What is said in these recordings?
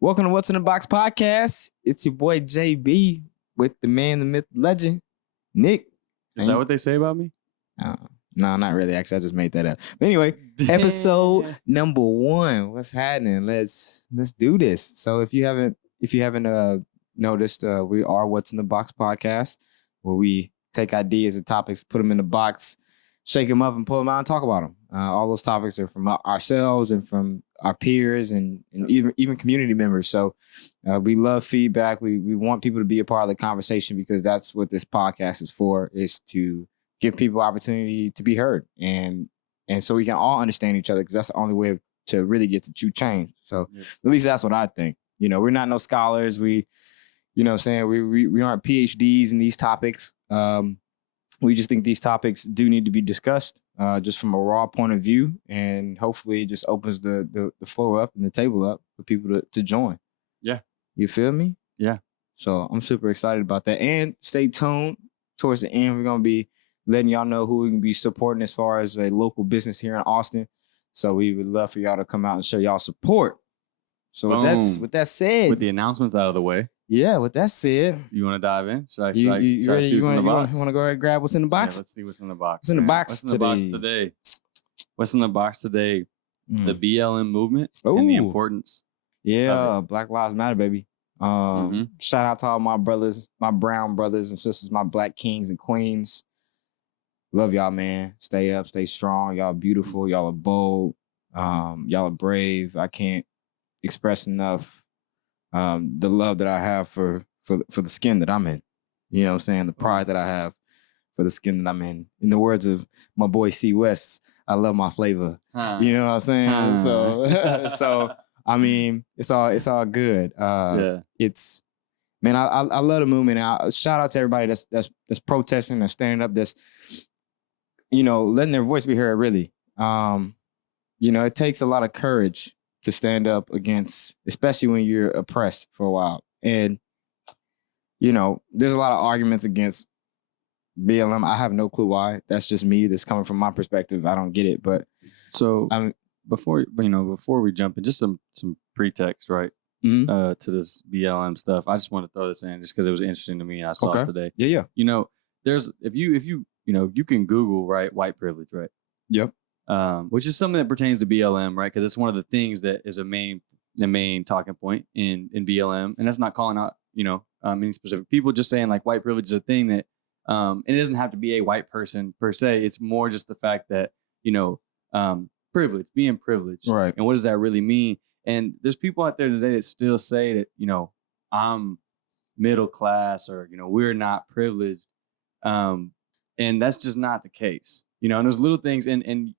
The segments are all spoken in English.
Welcome to What's in the Box podcast. It's your boy JB with the man, the myth, legend, Nick. Is that what they say about me? No, not really. Actually, I just made that up. But anyway, episode number 1. What's happening? Let's do this. So if you haven't noticed, we are What's in the Box podcast, where we take ideas and topics, put them in the box, shake them up, and pull them out and talk about them. All those topics are from ourselves and from our peers and even community members. So we love feedback. We want people to be a part of the conversation because that's what this podcast is for, is to give people opportunity to be heard. And so we can all understand each other, because that's the only way to really get to true change. So at least that's what I think. You know, we're not no scholars. We aren't PhDs in these topics. We just think these topics do need to be discussed just from a raw point of view, and hopefully it just opens the floor up and the table up for people to join. Yeah. You feel me? Yeah. So I'm super excited about that. And stay tuned. Towards the end, we're going to be letting y'all know who we can be supporting as far as a local business here in Austin. So we would love for y'all to come out and show y'all support. So with that said, with the announcements out of the way. Yeah, with that said, you want to dive in? Should I you ready? see what's in the box? You want to go ahead and grab what's in the box? Yeah, let's see what's in the box. What's in the box What's in the box today? What's in the box today? The BLM movement and the importance. Yeah, Black Lives Matter, baby. Shout out to all my brothers, my brown brothers and sisters, my black kings and queens. Love y'all, man. Stay up, stay strong. Y'all beautiful. Y'all are bold. Y'all are brave. I can't express enough the love that I have for the skin that I'm in. You know what I'm saying? The pride that I have for the skin that I'm in. In the words of my boy C West, I love my flavor. You know what I'm saying? So I mean, it's all good. It's, man, I love the movement. Shout out to everybody that's protesting, that's standing up, that's, letting their voice be heard, really. It takes a lot of courage to stand up against, especially when you're oppressed for a while. And, there's a lot of arguments against BLM. I have no clue why. That's just me. That's coming from my perspective. I don't get it. But so before we jump in, just some pretext, right? To this BLM stuff. I just want to throw this in just because it was interesting to me and I saw it today. Yeah. There's if you you can Google, right, white privilege, right? Yep. Which is something that pertains to BLM, right? Because it's one of the things that is the main talking point in BLM, and that's not calling out any specific people, just saying like white privilege is a thing that it doesn't have to be a white person per se. It's more just the fact that privilege, being privileged, right? And what does that really mean? And there's people out there today that still say that I'm middle class or we're not privileged, and that's just not the case. And there's little things, and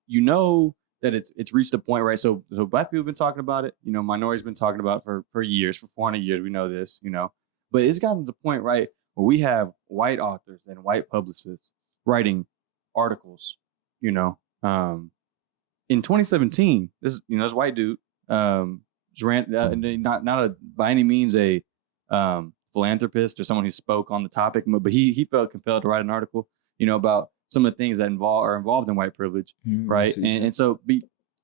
that it's reached a point, right? So black people have been talking about it. Minorities been talking about it for years, for 400 years. We know this, but it's gotten to the point, right, where we have white authors and white publicists writing articles, in 2017, this white dude, not by any means a philanthropist or someone who spoke on the topic, but he felt compelled to write an article, about some of the things that are involved in white privilege, right? And so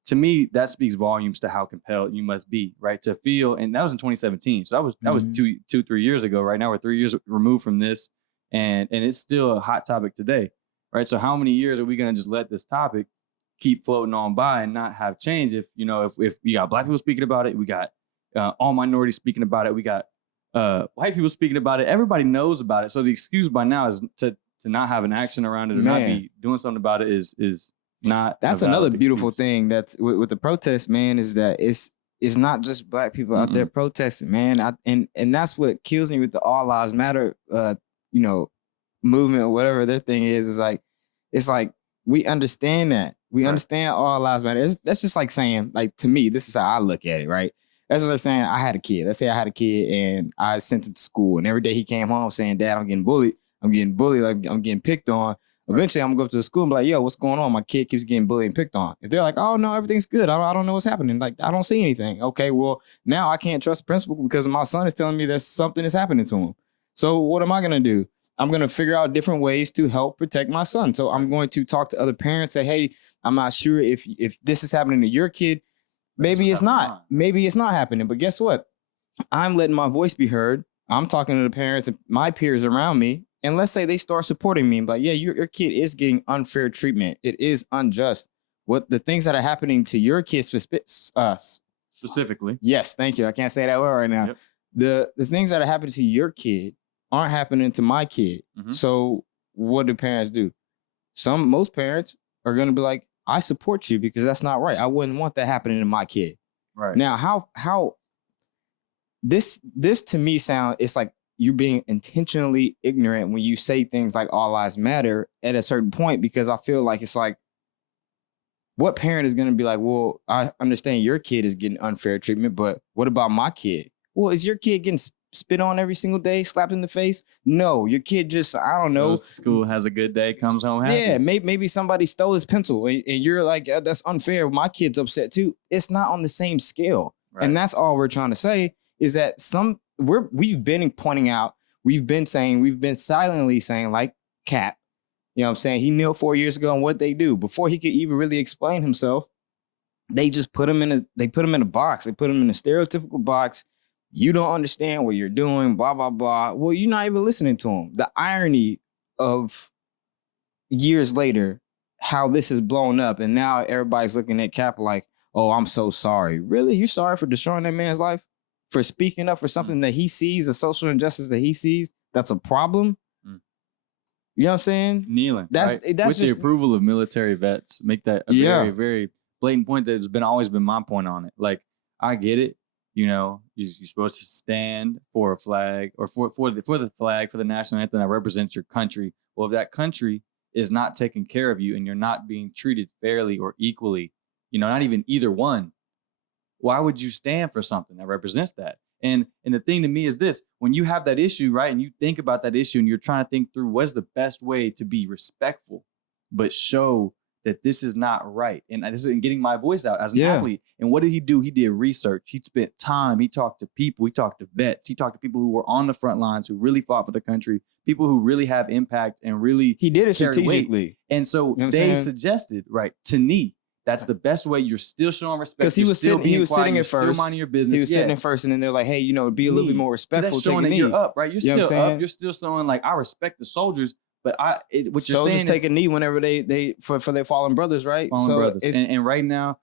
to me, that speaks volumes to how compelled you must be, right? To feel, and that was in 2017. So that was 3 years ago. Right now, we're 3 years removed from this, and it's still a hot topic today, right? So how many years are we going to just let this topic keep floating on by and not have change? If we got black people speaking about it, we got all minorities speaking about it, we got white people speaking about it. Everybody knows about it. So the excuse by now is to not have an action around it or not be doing something about it is not. That's another beautiful thing that's with the protest, man, is that it's not just black people out there protesting, man. And that's what kills me with the All Lives Matter, movement or whatever their thing is. Is like, it's like we understand that. We understand all lives matter. That's just like saying, like, to me, this is how I look at it, right? That's like saying I had a kid. Let's say I had a kid and I sent him to school, and every day he came home saying, "Dad, I'm getting bullied. Like I'm getting picked on." Eventually, I'm gonna go up to the school and be like, "Yo, what's going on? My kid keeps getting bullied and picked on." If they're like, "Oh no, everything's good. I don't know what's happening. Like I don't see anything." Okay, well now I can't trust the principal because my son is telling me that something is happening to him. So what am I gonna do? I'm going to figure out different ways to help protect my son. So I'm going to talk to other parents, say, hey, I'm not sure if this is happening to your kid. Maybe it's not. Maybe it's not happening. But guess what? I'm letting my voice be heard. I'm talking to the parents and my peers around me. And let's say they start supporting me. Like, yeah, your kid is getting unfair treatment. It is unjust. What the things that are happening to your kids specifically. Yes, thank you. I can't say that word right now. Yep. The things that are happening to your kid aren't happening to my kid. Mm-hmm. So what do parents do? Most parents are going to be like, I support you because that's not right. I wouldn't want that happening to my kid. Right. Now, how this to me it's like you're being intentionally ignorant when you say things like all lives matter at a certain point, because I feel like it's like, what parent is going to be like, well, I understand your kid is getting unfair treatment, but what about my kid? Well, is your kid getting spit on every single day, slapped in the face? No, your kid just, I don't know. Goes to school, has a good day, comes home happy. Yeah, maybe somebody stole his pencil and you're like, that's unfair. My kid's upset too. It's not on the same scale. Right. And that's all we're trying to say is that we've been pointing out, we've been silently saying, like Cap, you know what I'm saying? He kneeled 4 years ago, and what they do before he could even really explain himself, they just put him in a box. They put him in a stereotypical box. You don't understand what you're doing, blah, blah, blah. Well, you're not even listening to him. The irony of years later, how this is blown up, and now everybody's looking at Cap like, oh, I'm so sorry. Really? You're sorry for destroying that man's life? For speaking up for something that he sees, a social injustice that he sees, that's a problem? You know what I'm saying? Kneeling. That's with just the approval of military vets. Make that a very, very blatant point that has always been my point on it. Like, I get it. You know, you're supposed to stand for a flag or for the flag, for the national anthem that represents your country. Well, if that country is not taking care of you and you're not being treated fairly or equally, you know, not even either one, why would you stand for something that represents that? And the thing to me is this: when you have that issue, right, and you think about that issue and you're trying to think through what's the best way to be respectful, but show that this is not right. And this is getting my voice out as an athlete. And what did he do? He did research. He spent time. He talked to people. He talked to vets. He talked to people who were on the front lines, who really fought for the country, people who really have impact and really he did it strategically. Weight. And so they suggested, right, to me, that's the best way. You're still showing respect. Because he was sitting at first. Still minding your business. He was sitting at first, and then they're like, "Hey, you know, be a little bit more respectful." That's showing that you're up, right? You're still up. You're still showing like, I respect the soldiers, but what you're soldiers saying take a knee whenever they for their fallen brothers, right? Fallen brothers. And right now,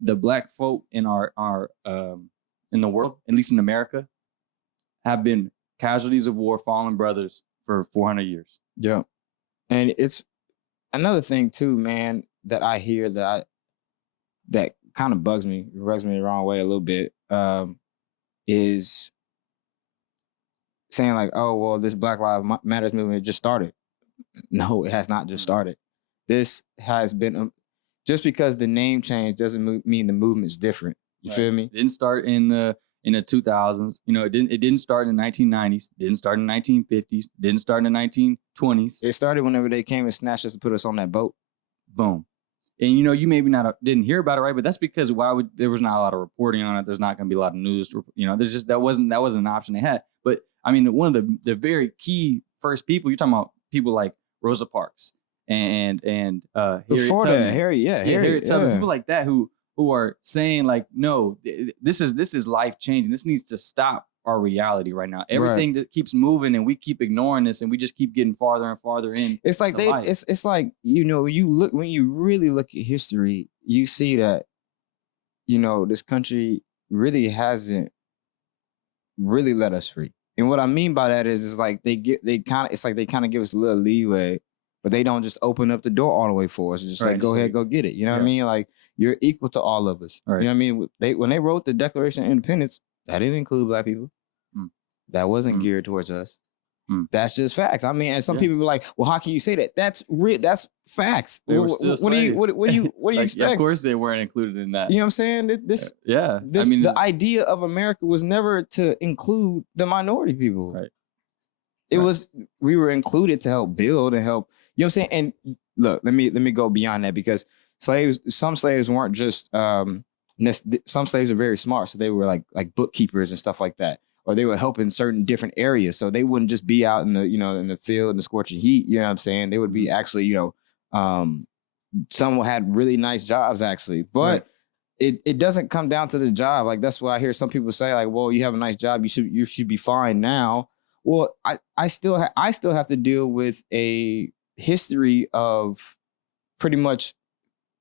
the black folk in our in the world, at least in America, have been casualties of war, fallen brothers for 400 years. Yeah, and it's another thing too, man, that I hear that kind of bugs me the wrong way a little bit, is saying like, oh, well, this Black Lives Matters movement just started. No, it has not just started. This has been, just because the name change doesn't mean the movement's different. You feel me? It didn't start in the 2000s. You know, it didn't start in the 1990s. Didn't start in the 1950s. Didn't start in the 1920s. It started whenever they came and snatched us to put us on that boat. Boom. And, you know, you maybe didn't hear about it, right? But that's because there was not a lot of reporting on it. There's not going to be a lot of news. You know, there's just, that wasn't an option they had. But I mean, one of the very key first people, you're talking about people like Rosa Parks and Harriet Tubman, people like that who are saying like, no, this is life changing. This needs to stop our reality right now. Everything that keeps moving and we keep ignoring this and we just keep getting farther and farther in. It's like it's like, you know, when you really look at history, you see that, you know, this country really hasn't really let us free. And what I mean by that is like they kind of give us a little leeway, but they don't just open up the door all the way for us. It's just like, go ahead, go get it. You know what I mean? Like, you're equal to all of us. Right. You know what I mean? When they wrote the Declaration of Independence, that didn't include Black people. That wasn't geared towards us. That's just facts. I mean, and some people be like, "Well, how can you say that?" That's facts. What do you expect? Yeah, of course, they weren't included in that. You know what I'm saying? The idea of America was never to include the minority people. Right. We were included to help build and help. You know what I'm saying? And look, let me go beyond that, because some slaves weren't just some slaves are very smart, so they were like bookkeepers and stuff like that, or they would help in certain different areas, so they wouldn't just be out in the field in the scorching heat. You know what I'm saying? They would be actually, some had really nice jobs actually, but it doesn't come down to the job. Like, that's why I hear some people say, like, well, you have a nice job, you should be fine now. Well, I still have to deal with a history of pretty much,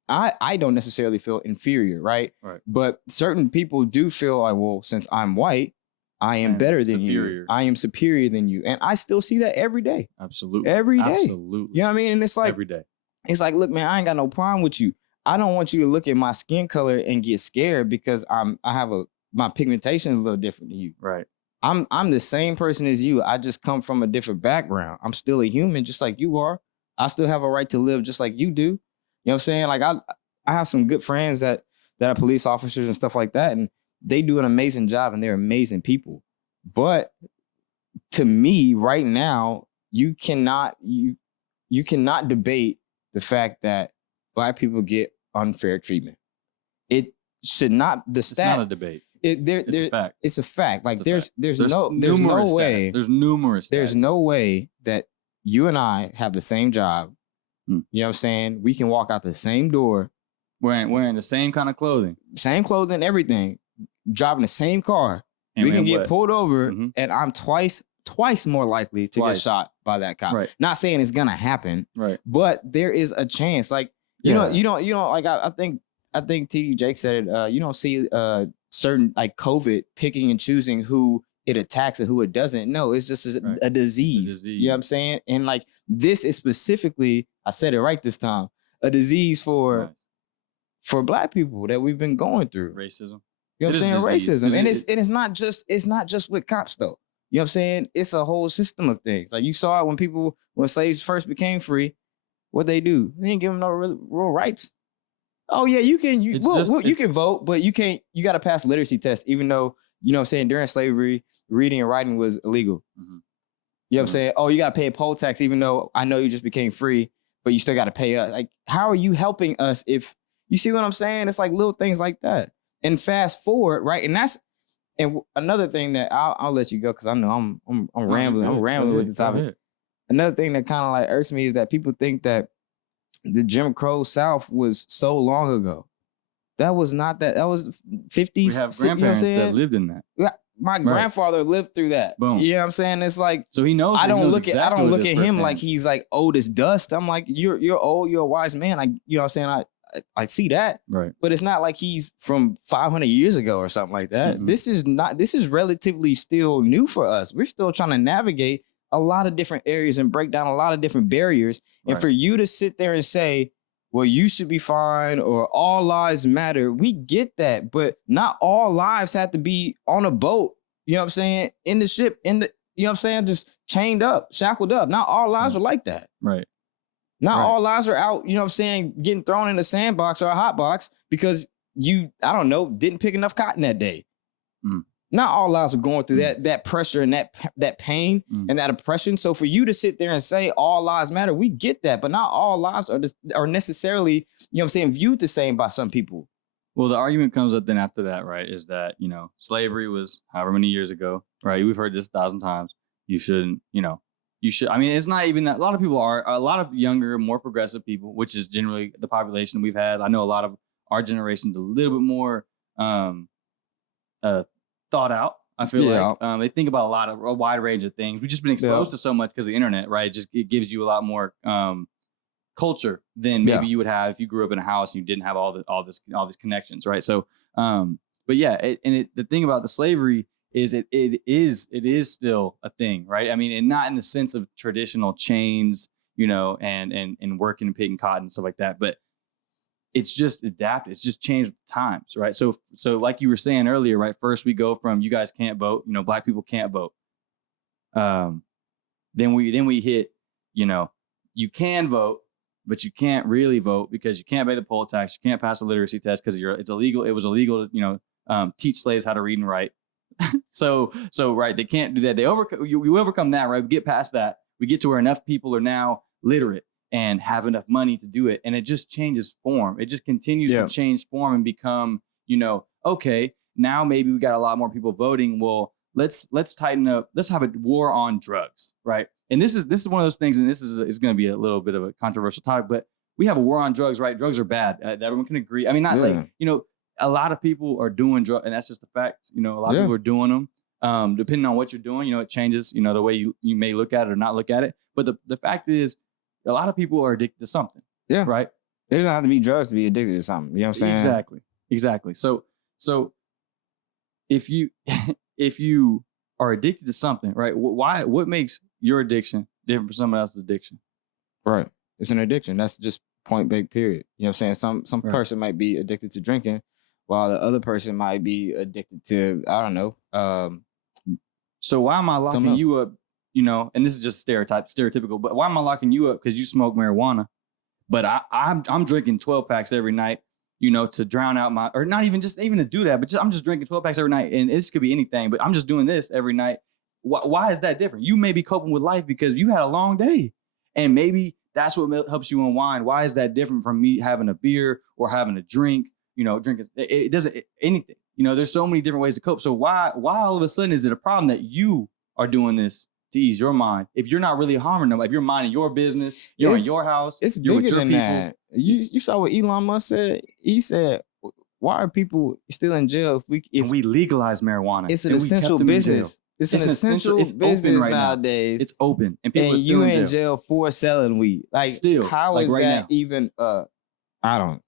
I don't necessarily feel inferior, right? Right. But certain people do feel like, well, since I'm white, I am better than you. I am superior than you. And I still see that every day. Absolutely. Every day. Absolutely. You know what I mean? And it's like, every day. It's like, look, man, I ain't got no problem with you. I don't want you to look at my skin color and get scared because my pigmentation is a little different than you. Right. I'm the same person as you. I just come from a different background. I'm still a human just like you are. I still have a right to live just like you do. You know what I'm saying? Like, I have some good friends that are police officers and stuff like that, and they do an amazing job and they're amazing people. But to me, right now, you cannot debate the fact that Black people get unfair treatment. It should not. It's not a debate. It's a fact. It's a fact. Like, there's no way. There's numerous. There's no way that you and I have the same job. You know what I'm saying? We can walk out the same door, wearing the same kind of clothing, everything, driving the same car. And we can get pulled over, and I'm twice more likely to get shot by that cop. Right. Not saying it's gonna happen, right? But there is a chance. Like, you don't like, I think TD Jake said it. You don't see certain, like, COVID picking and choosing who it attacks and who it doesn't. No, it's just a disease. You know what I'm saying? And like, this is specifically, I said it right this time, a disease for Black people that we've been going through. Racism. You know what I'm saying? Racism. And it's not just with cops though. You know what I'm saying? It's a whole system of things. Like, you saw it when slaves first became free, what they do? They didn't give them no real rights. Oh yeah, you can vote, but you can't. You got to pass a literacy test, even though, you know what I'm saying, during slavery, reading and writing was illegal. You know what I'm saying? Oh, you got to pay a poll tax, even though I know you just became free, but you still got to pay us. Like, how are you helping us if you see what I'm saying? It's like little things like that. And fast forward, right? And another thing that I'll let you go, because I know I'm rambling. I'm rambling with the topic. Another thing that kind of like irks me is that people think that the Jim Crow South was so long ago. That was not that. That was 50s. We have grandparents that lived in that. Yeah, my grandfather lived through that. Boom. You know what I'm saying? It's like, so he knows. I don't look at him like he's like old as dust. I'm like, you're old. You're a wise man. You know what I'm saying? I see that. Right. But it's not like he's from 500 years ago or something like that. This is relatively still new for us. We're still trying to navigate a lot of different areas and break down a lot of different barriers. And for you to sit there and say, well, you should be fine, or all lives matter, we get that, but not all lives have to be on a boat, you know what I'm saying, in the ship, you know what I'm saying, just chained up, shackled up. Not all lives are like that. Right. Not all lives are out, you know what I'm saying, getting thrown in a sandbox or a hot box because you, I don't know, didn't pick enough cotton that day. Not all lives are going through that pressure and that pain and that oppression. So for you to sit there and say all lives matter, we get that, but not all lives are necessarily, you know what I'm saying, viewed the same by some people. Well, the argument comes up then after that, right, is that, you know, slavery was however many years ago, right? We've heard this 1,000 times. You shouldn't, I mean, it's not even that. A lot of younger, more progressive people, which is generally the population we've had. I know a lot of our generation's a little bit more thought out. I feel like they think about a wide range of things. We've just been exposed to so much because of the internet, right? It gives you a lot more culture than maybe you would have if you grew up in a house and you didn't have all these connections, right? So, but yeah, the thing about the slavery is it is still a thing, right? I mean, and not in the sense of traditional chains, and working and picking cotton and stuff like that, but it's just adapted. It's just changed with the times, right? So like you were saying earlier, right? First we go from you guys can't vote, Black people can't vote. Then we hit, you can vote, but you can't really vote because you can't pay the poll tax, you can't pass a literacy test because it's illegal. It was illegal to teach slaves how to read and write. so right, they can't do that. You overcome that, right? We get past that. We get to where enough people are now literate and have enough money to do it. And it just changes form. It just continues to change form and become, okay, now maybe we got a lot more people voting. Well, let's tighten up. Let's have a war on drugs, right? And this is one of those things, and this is going to be a little bit of a controversial topic, but we have a war on drugs, right? Drugs are bad. Everyone can agree. I mean, not like, a lot of people are doing drugs, and that's just a fact. You know, a lot of people are doing them. Depending on what you're doing, you know, it changes, you know, the way you may look at it or not look at it. But the fact is, a lot of people are addicted to something. Yeah. Right. It doesn't have to be drugs to be addicted to something. You know what I'm saying? Exactly. So if you are addicted to something, right? What makes your addiction different from someone else's addiction? Right. It's an addiction. That's just point blank period. You know what I'm saying? Some person might be addicted to drinking, while the other person might be addicted to, I don't know. So why am I locking you up? You know, and this is just stereotypical, but why am I locking you up? Because you smoke marijuana, but I'm drinking 12 packs every night, you know, to drown out my, or not even to do that, but I'm just drinking 12 packs every night, and this could be anything, but I'm just doing this every night. Why is that different? You may be coping with life because you had a long day, and maybe that's what helps you unwind. Why is that different from me having a beer or having a drink? You know, drinking, it doesn't, anything. You know, there's so many different ways to cope. So why all of a sudden is it a problem that you are doing this to ease your mind? If you're not really harming them, if you're minding your business, you're in your house, it's you're bigger with your than people. That. You saw what Elon Musk said? He said, why are people still in jail if we legalize marijuana? It's an essential business. It's an essential business right nowadays. It's open, and people are still you in jail for selling weed. Like, still, how is right that now? even? I don't.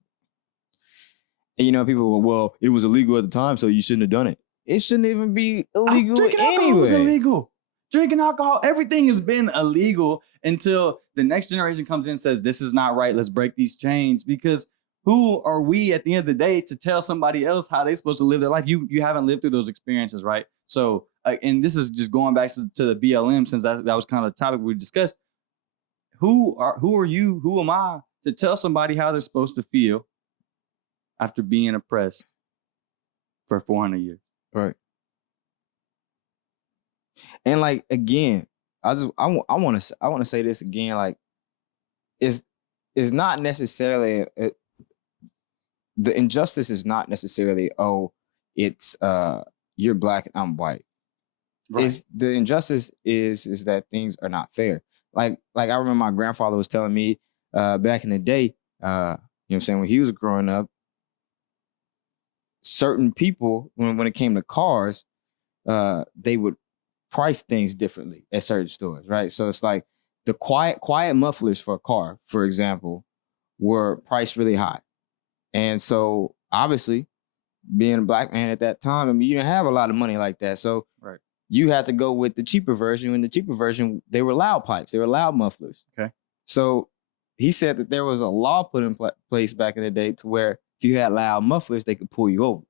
And, you know, people go, well, it was illegal at the time, so you shouldn't have done it. It shouldn't even be illegal drinking anyway. Alcohol was illegal. Drinking alcohol, everything has been illegal until the next generation comes in and says, this is not right. Let's break these chains. Because who are we at the end of the day to tell somebody else how they're supposed to live their life? You haven't lived through those experiences, right? So, and this is just going back to the BLM, since that was kind of the topic we discussed. Who are you? Who am I to tell somebody how they're supposed to feel after being oppressed for 400 years? Right. And like, again, I want to say this again. Like, it's not necessarily the injustice is not necessarily, oh, it's you're black and I'm white. Right. It's the injustice is that things are not fair. Like I remember my grandfather was telling me back in the day, you know what I'm saying, when he was growing up, certain people, when it came to cars, they would price things differently at certain stores, right? So it's like the quiet mufflers for a car, for example, were priced really high. And so obviously, being a black man at that time, I mean, you didn't have a lot of money like that. So right. You had to go with the cheaper version. In the cheaper version, they were loud pipes. They were loud mufflers. Okay. So he said that there was a law put in place back in the day to where if you had loud mufflers, they could pull you over.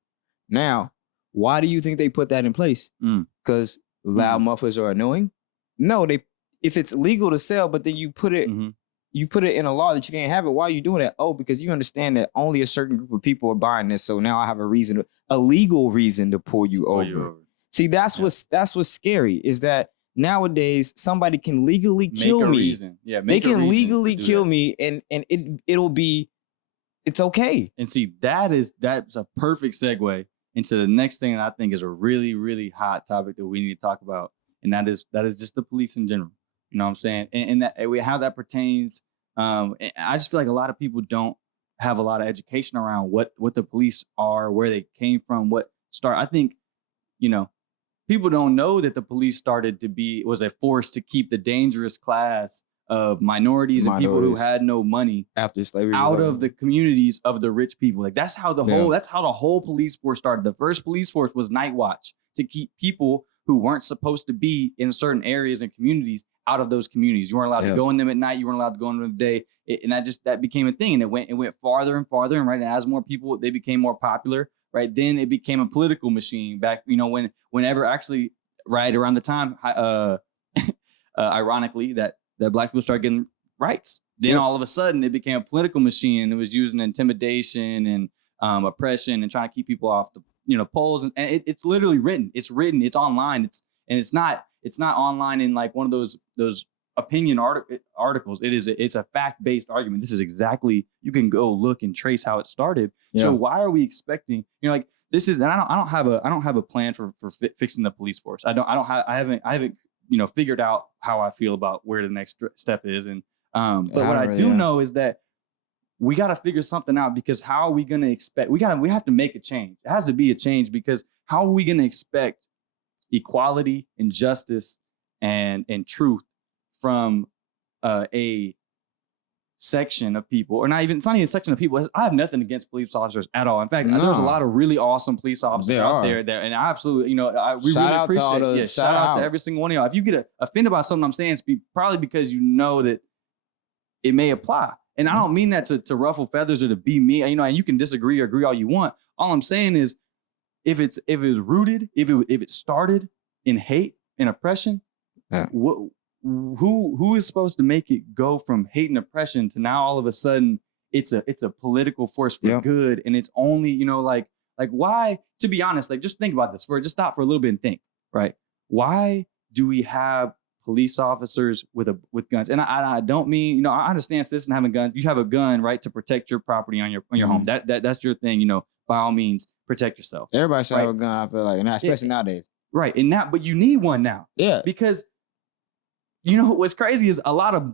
Now, why do you think they put that in place? Because loud mufflers are annoying? No, if it's legal to sell, but then you put it in a law that you can't have it. Why are you doing that? Oh, because you understand that only a certain group of people are buying this. So now I have a legal reason to pull you over. See, that's what's scary, is that nowadays somebody can legally kill me. Reason. Yeah, they can legally kill me, and it's okay. And see, that's a perfect segue into the next thing that I think is a really, really hot topic that we need to talk about, and that is just the police in general. You know what I'm saying? And that how that pertains. I just feel like a lot of people don't have a lot of education around what the police are, where they came from, I think, you know, people don't know that the police was a force to keep the dangerous class of minorities and people who had no money after slavery out of the communities of the rich people. Like that's how the whole police force started. The first police force was night watch to keep people who weren't supposed to be in certain areas and communities out of those communities. You weren't allowed to go in them at night. You weren't allowed to go in them in the day. And that became a thing. And it went farther and farther. And right, and as more people, they became more popular. Right, then it became a political machine. Back, you know, whenever actually, right around the time, ironically, that black people started getting rights. Then all of a sudden, it became a political machine, and it was using intimidation and oppression and trying to keep people off the polls. And it's literally written. It's written. It's online. It's not online in like one of those opinion articles. It's a fact-based argument. This is exactly, you can go look and trace how it started. So why are we expecting, like this is, and I don't have a plan for fixing the police force. I haven't figured out how I feel about where the next step is. And but what I do know is that we got to figure something out, because how are we going to expect, we have to make a change. It has to be a change, because how are we going to expect equality and justice and truth from a section of people, or it's not even a section of people. I have nothing against police officers at all. In fact, there's a lot of really awesome police officers out there, and I absolutely, we really appreciate it. Shout out to every single one of y'all. If you get offended by something I'm saying, it's probably because you know that it may apply. And I don't mean that to ruffle feathers or to be me, and you can disagree or agree all you want. All I'm saying is, if it started in hate and oppression, who is supposed to make it go from hate and oppression to now all of a sudden it's a political force for good, and it's only, like why, to be honest, just think about this, just stop for a little bit and think, right? Why do we have police officers with guns? And I don't mean, I understand citizen having guns. You have a gun, right, to protect your property on your home. That's your thing, by all means, protect yourself. Everybody should have a gun, I feel like, and especially nowadays. Right. But you need one now. Yeah. Because what's crazy is a lot of,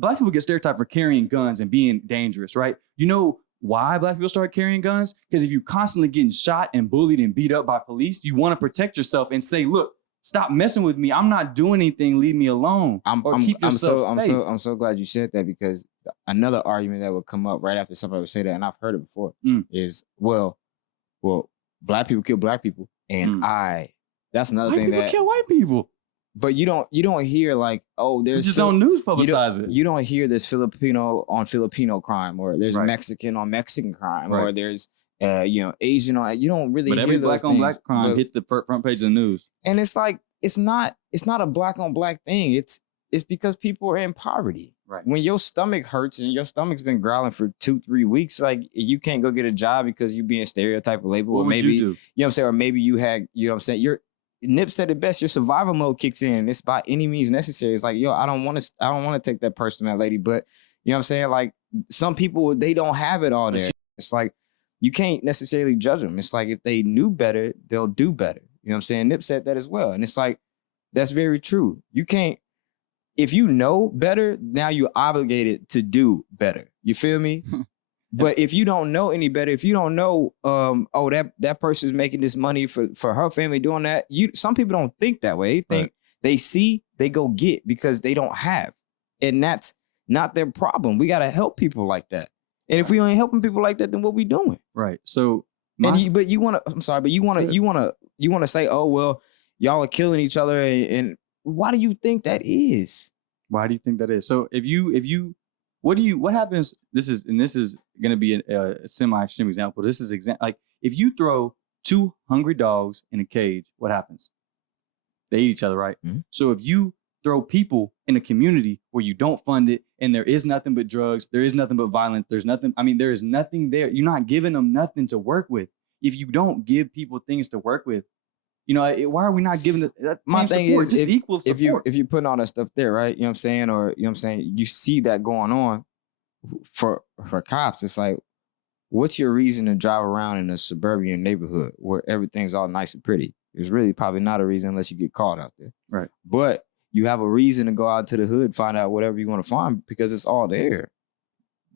Black people get stereotyped for carrying guns and being dangerous, right? You know why Black people start carrying guns? Because if you're constantly getting shot and bullied and beat up by police, you want to protect yourself and say, look, stop messing with me. I'm not doing anything. Leave me alone. Keep yourself safe. I'm so glad you said that, because another argument that would come up right after somebody would say that, and I've heard it before, is, well, Black people kill Black people, and that's another thing that kill white people. But you don't hear like, oh, there's just don't news publicize it. You don't hear there's Filipino on Filipino crime, or there's Mexican on Mexican crime, or there's Asian on. You don't really. But hear every those Black on Black crime hits the front page of the news. And it's like it's not a Black on Black thing. It's because people are in poverty. Right. When your stomach hurts and your stomach's been growling for 2-3 weeks, like, you can't go get a job because you being stereotyped or labeled, or maybe you know what I'm saying, or maybe you had, what I'm saying, Nip said it best. Your survival mode kicks in. It's by any means necessary. It's like, yo, I don't want to take that person, that lady. But you know what I'm saying? Like, some people, they don't have it all there. It's like, you can't necessarily judge them. It's like, if they knew better, they'll do better. You know what I'm saying? Nip said that as well. And it's like, that's very true. You can't, if you know better, now you're obligated to do better. You feel me? But if you don't know any better, if you don't know, that person's making this money for her family doing that, some people don't think that way. They think they see, they go get, because they don't have. And that's not their problem. We got to help people like that. And if we ain't helping people like that, then what we doing? Right. So, you want to say, oh, well, y'all are killing each other. And why do you think that is? Why do you think that is? So what happens? This is going to be a semi-extreme example. This is like, if you throw 2 hungry dogs in a cage, what happens? They eat each other, right? Mm-hmm. So if you throw people in a community where you don't fund it, and there is nothing but drugs, there is nothing but violence, there is nothing there. You're not giving them nothing to work with. If you don't give people things to work with, why are we not giving that? My thing support? Is, just equal support. If you're putting all that stuff there, right? You know what I'm saying? Or, you know what I'm saying? You see that going on for cops. It's like, what's your reason to drive around in a suburban neighborhood where everything's all nice and pretty? There's really probably not a reason unless you get caught out there. Right. But you have a reason to go out to the hood, find out whatever you want to find, because it's all there.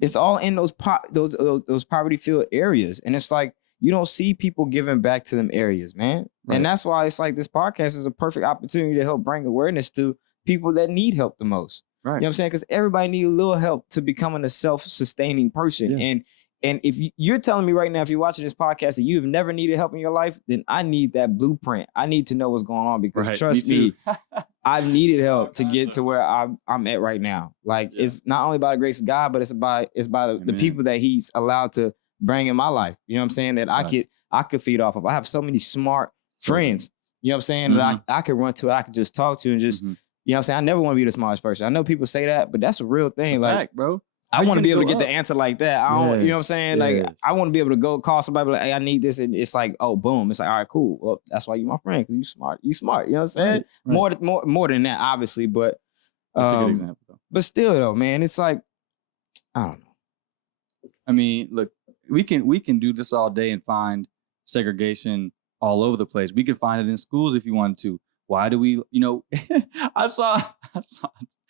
It's all in those poverty-filled areas. And it's like, you don't see people giving back to them areas, man. Right. And that's why it's like, this podcast is a perfect opportunity to help bring awareness to people that need help the most. Right. You know what I'm saying? Because everybody needs a little help to becoming a self-sustaining person. Yeah. And if you're telling me right now, if you're watching this podcast and you've never needed help in your life, then I need that blueprint. I need to know what's going on, because trust me, I've needed help to get to where I'm at right now. Like, it's not only by the grace of God, but it's by the people that He's allowed to bring in my life. You know what I'm saying? That I could feed off of. I have so many smart friends, you know what I'm saying, that I could run to, I could just talk to, and just, you know what I'm saying? I never want to be the smartest person. I know people say that, but that's a real thing. Like, fact, bro. I want to be able to get the answer like that. I don't, you know what I'm saying? Like, I want to be able to go call somebody, like, hey, I need this. And it's like, oh, boom. It's like, all right, cool. Well, that's why you my friend, because you smart. You know what I'm saying? Right. More than that, obviously. But that's a good example, though. But still, though, man, it's like, I don't know. I mean, look, we can do this all day and find segregation all over the place. We could find it in schools if you wanted to. Why do we, I saw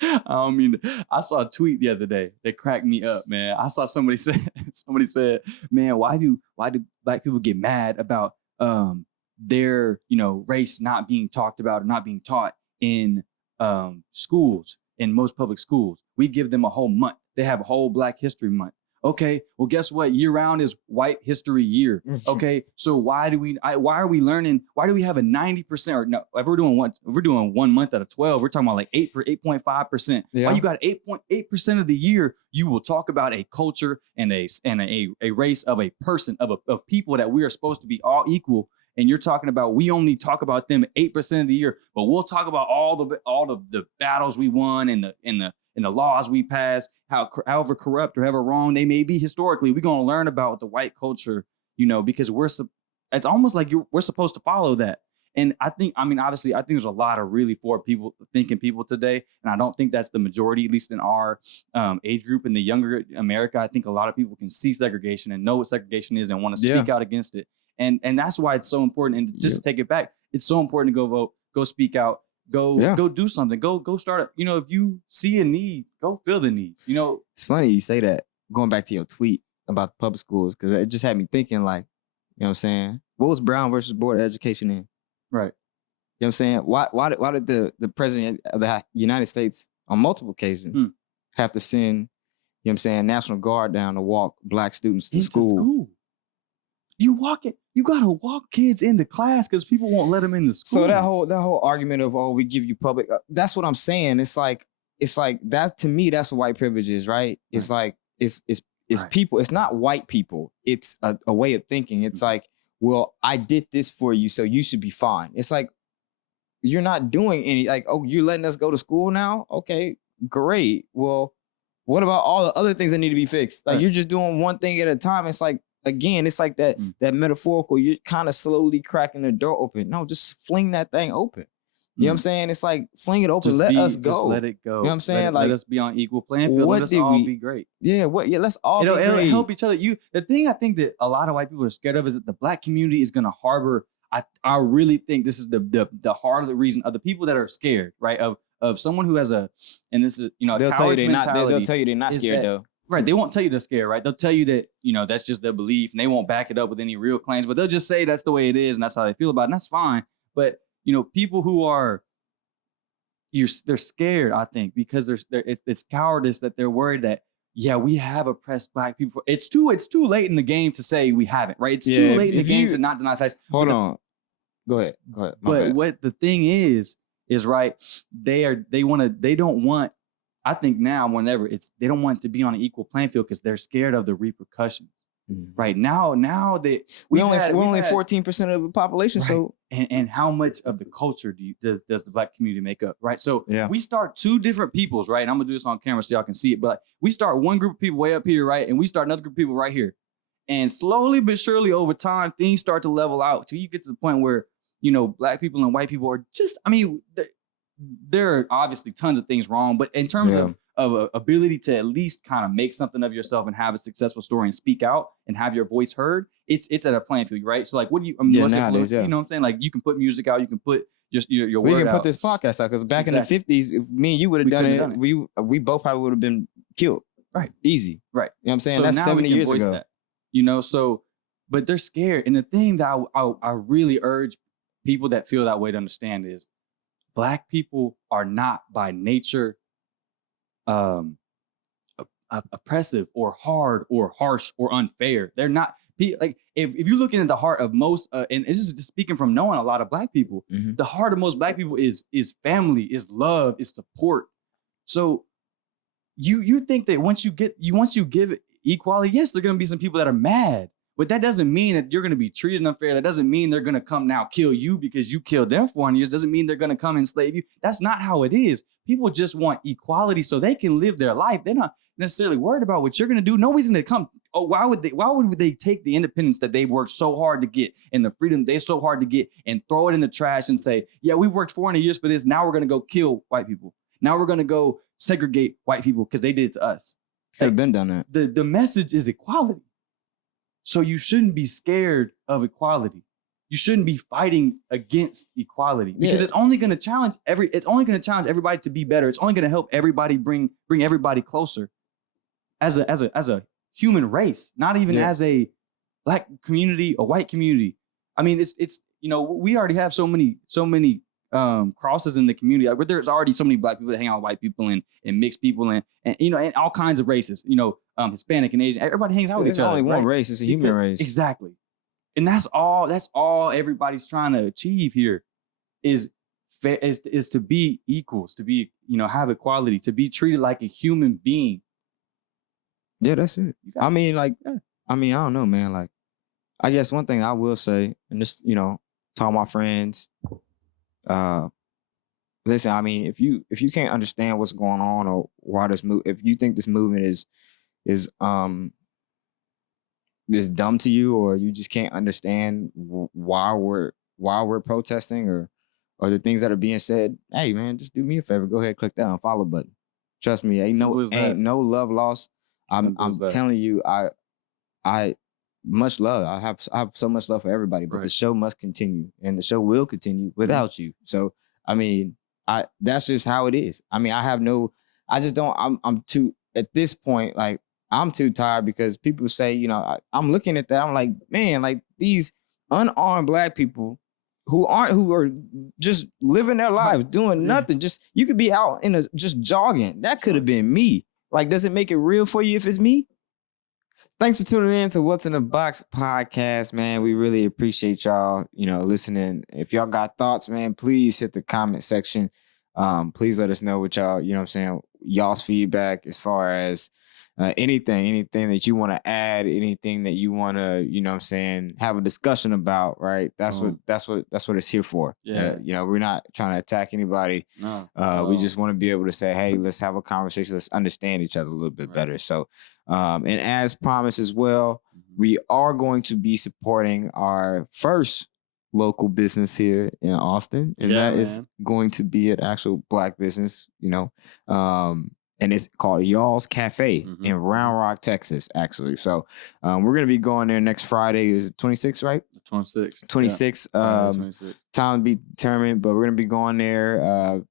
I don't mean I saw a tweet the other day that cracked me up, man. I saw somebody said, man, why do black people get mad about their, race not being talked about or not being taught in schools, in most public schools? We give them a whole month. They have a whole Black History Month. Okay, well, guess what? Year round is White History Year. Okay, so why are we learning? Why do we have a 90%? Or no, if we're doing 1 month out of 12, we're talking about like 8.5%. Yeah. Why you got 8.8% of the year? You will talk about a culture and a race of a person of people that we are supposed to be all equal. And you're talking about we only talk about them 8% of the year, but we'll talk about all the battles we won and the laws we passed, however corrupt or however wrong they may be historically. We're going to learn about the white culture, because it's almost like we're supposed to follow that. And obviously, I think there's a lot of really forward thinking people today. And I don't think that's the majority, at least in our age group. In the younger America, I think a lot of people can see segregation and know what segregation is and want to speak out against it. And that's why it's so important. And just to take it back, it's so important to go vote, go speak out, go do something, go start. If you see a need, go fill the need. It's funny you say that. Going back to your tweet about the public schools, because it just had me thinking, like, you know what I'm saying? What was Brown versus Board of Education in? Right. You know what I'm saying? Why did the president of the United States on multiple occasions have to send, you know what I'm saying, National Guard down to walk Black students to school? You gotta walk kids into class because people won't let them in the school. So that whole argument of, we give you public, that's what I'm saying. It's like that, to me, that's what white privilege is, right? It's like it's people. It's not white people. It's a way of thinking. It's like, well, I did this for you, so you should be fine. It's like, you're not doing any, like, oh, you're letting us go to school now? Okay, great. Well, what about all the other things that need to be fixed? Like, you're just doing one thing at a time. It's like, again, it's like that metaphorical, you're kind of slowly cracking the door open. No, just fling that thing open. You know what I'm saying? It's like, fling it open, let us go. Just let it go. You know what I'm saying? Let us be on equal playing field. Let us all be great. Yeah, let's all be great. It'll help each other. The thing I think that a lot of white people are scared of is that the Black community is going to harbor. I really think this is the heart of the reason of the people that are scared, right? Of someone who has and this is, they'll tell you they're not scared though. Right. They won't tell you they're scared, right? They'll tell you that, that's just their belief and they won't back it up with any real claims, but they'll just say that's the way it is and that's how they feel about it. And that's fine. But, people who are, they're scared, I think, because it's cowardice that they're worried that, we have oppressed Black people. It's too late in the game to say we haven't, right? It's too late in the game to not deny facts. Hold on. Go ahead. But what the thing is right, they don't want, I think now, whenever they don't want it to be on an equal playing field because they're scared of the repercussions. Right now that we're only 14% of the population. Right. So and how much of the culture does the Black community make up? Right. So we start two different peoples, right? And I'm gonna do this on camera so y'all can see it. But we start one group of people way up here, right? And we start another group of people right here. And slowly but surely over time, things start to level out till you get to the point where, Black people and white people are just, there are obviously tons of things wrong, but in terms of ability to at least kind of make something of yourself and have a successful story and speak out and have your voice heard, it's at a playing field, right? So like, what do you? Nowadays, you know what I'm saying? Like, you can put music out, you can put your word out. We can put this podcast out because back in the 50s, if me and you would have done it, we both probably would have been killed. Right, easy. Right. You know what I'm saying? So that's 70 years ago. That, so, but they're scared, and the thing that I really urge people that feel that way to understand is, Black people are not by nature oppressive or hard or harsh or unfair. They're not, like, if you look into the heart of most, and this is just speaking from knowing a lot of Black people, the heart of most Black people is family, is love, is support. So you think that once you give equality, yes, there are going to be some people that are mad. But that doesn't mean that you're going to be treated unfair. That doesn't mean they're going to come now kill you because you killed them for 400 years. Doesn't mean they're going to come enslave you. That's not how it is. People just want equality so they can live their life. They're not necessarily worried about what you're going to do. Nobody's going to come. Oh, why would they take the independence that they've worked so hard to get and the freedom they're so hard to get and throw it in the trash and say, yeah, we worked 400 years for this. Now we're going to go kill white people. Now we're going to go segregate white people because they did it to us. Should have been done that. The message is equality. So you shouldn't be scared of equality. you shouldn't be fighting against equality because it's only going to challenge everybody to be better. It's only going to help everybody bring everybody closer as a human race, not even as a Black community, a white community. I mean, it's we already have so many crosses in the community. Like, there's already so many Black people that hang out with white people and mixed people and and all kinds of races. Hispanic and Asian. Everybody hangs out with each other. It's only one race. It's a human race. Exactly. And that's all everybody's trying to achieve here is to be equals, to be, have equality, to be treated like a human being. Yeah, that's it. I mean, I don't know, man. Like, I guess one thing I will say, and this, to my friends, listen, I mean, if you can't understand what's going on or why if you think this movement is dumb to you, or you just can't understand why we're protesting or the things that are being said, hey man, just do me a favor, go ahead, click that unfollow button. Trust me, ain't no love lost. I'm telling you, I much love. I have so much love for everybody, but the show must continue, and the show will continue without you. So I mean, that's just how it is. I mean, I'm too, at this point, like, I'm too tired because people say, I'm looking at that. I'm like, man, like, these unarmed Black people who are just living their lives, doing nothing. Just, you could be out just jogging. That could have been me. Like, does it make it real for you if it's me? Thanks for tuning in to What's in the Box podcast, man. We really appreciate y'all, listening. If y'all got thoughts, man, please hit the comment section. Please let us know what y'all, y'all's feedback as far as anything that you want to add, anything that you want to, have a discussion about, right? That's what it's here for. Yeah. We're not trying to attack anybody. No. We just want to be able to say, hey, let's have a conversation. Let's understand each other a little bit better. So, and as promised as well, we are going to be supporting our first local business here in Austin, and that is going to be an actual Black business, and it's called Y'all's Cafe in Round Rock, Texas, actually. So we're going to be going there next Friday. Is it 26, right? 26. 26. 26. Time to be determined, but we're going to be going there.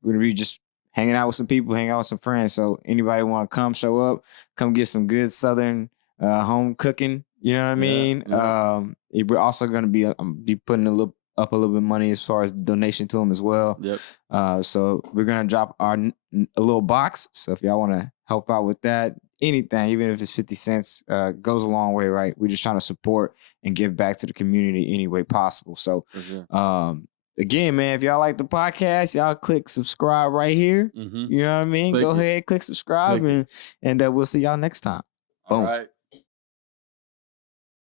We're going to be just hanging out with some people, hanging out with some friends. So anybody want to come, show up, come get some good Southern home cooking. You know what I mean? Yeah. We're also going to be putting a little bit of money as far as donation to them as well. Yep. So we're going to drop a little box. So if y'all want to help out with that, anything, even if it's 50 cents, goes a long way, right? We're just trying to support and give back to the community any way possible. So, again, man, if y'all like the podcast, y'all click subscribe right here. You know what I mean? Go ahead, click subscribe, and we'll see y'all next time. Boom. All right.